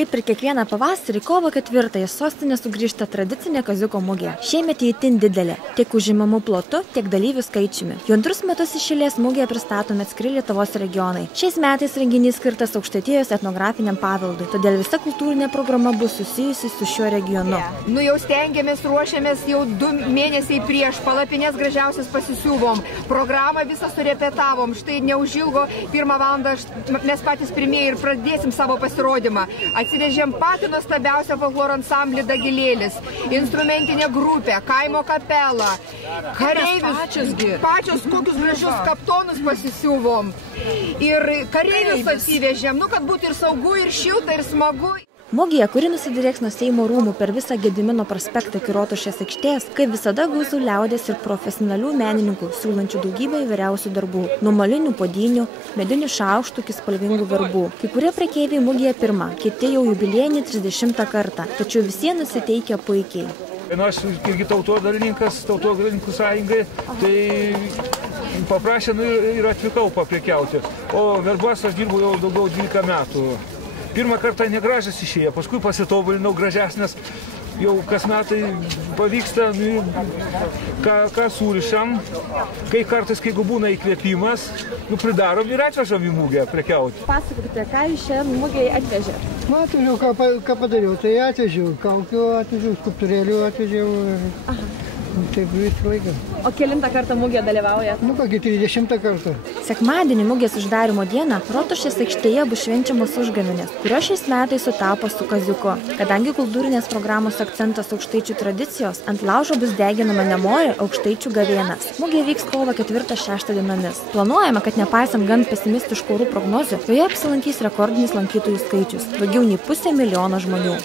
Kaip ir kiekvieną pavasarį, kovo 4 sostinė sugrįžta tradicinė Kaziuko mugė. Šiemet jį itin didelė, tiek užimamu plotu, tiek dalyvių skaičiumi. Jau antrus metus iš eilės mugėje pristatomi atskiri Lietuvos regionai. Šiais metais renginys skirtas Aukštaitijos etnografiniam paveldui, todėl visa kultūrinė programa bus susijusi su šiuo regionu. Jau stengiamės, ruošiamės jau 2 mėnesiai prieš, palapinės gražiausias pasisiūvom, programą visą surepetavom, štai neužilgo 1 valandą mes patys pirmieji ir pradėsim savo pasirodymą. Atsivežėm patį nuostabiausią folkloro ansamblį Dagilėlis, instrumentinę grupę, kaimo kapelą, kareivius, pačios kokius gražius kaptonus pasisiūvom ir kareivius atsivežėm, kad būtų ir saugu, ir šilta, ir smagu. Mugėje, kuri nusidrieks nuo Seimo rūmų per visą Gedimino prospektą iki Rotušės aikštės, kaip visada gausu liaudės ir profesionalių menininkų, siūlančių daugybę įvairiausių darbų. Nuo molinių puodynių, medinių šaukštų iki spalvingų verbų. Kai kurie prekeiviai mugėje pirmą, kiti jau jubiliejinį 30 kartą, tačiau visi nusiteikia puikiai. Aš irgi tautodalininkas, tautodalininkų sąjungai, tai paprašė ir atvykau paprekiauti. O verbas aš dirbu jau daugiau 12 metų. Pirmą kartą negražias išėjo, paskui pasitobulinau gražesnės, jau kas metai pavyksta, ką surišam, kai kartais, kai būna įkvėpimas, pridarom ir atvežam į mugę prekiauti. Pasakokite, ką jūs čia mugėje atvežėt? Atvežiau, ką padariau, tai atvežiau, kaukių atvežiau, skulptūrėlių atvežiau. Taip visą laiką. O kelintą kartą mugėje dalyvaujat? Kokį 30 kartą. Sekmadienį mugės uždarymo dieną Rotušės aikštėje bus švenčiamos užgavėnės, kurios šiais metais sutapo su Kaziuku. Kadangi kultūrinės programos akcentas aukštaičių tradicijos, ant laužo bus deginama nemori aukštaičių gavėnas. Mugė vyks kovo 4-6 dienomis. Planuojama, kad nepaisant gan pesimistiškų orų prognozių, joje apsilankys rekordinis lankytojų skaičius – daugiau nei 500 000 žmonių.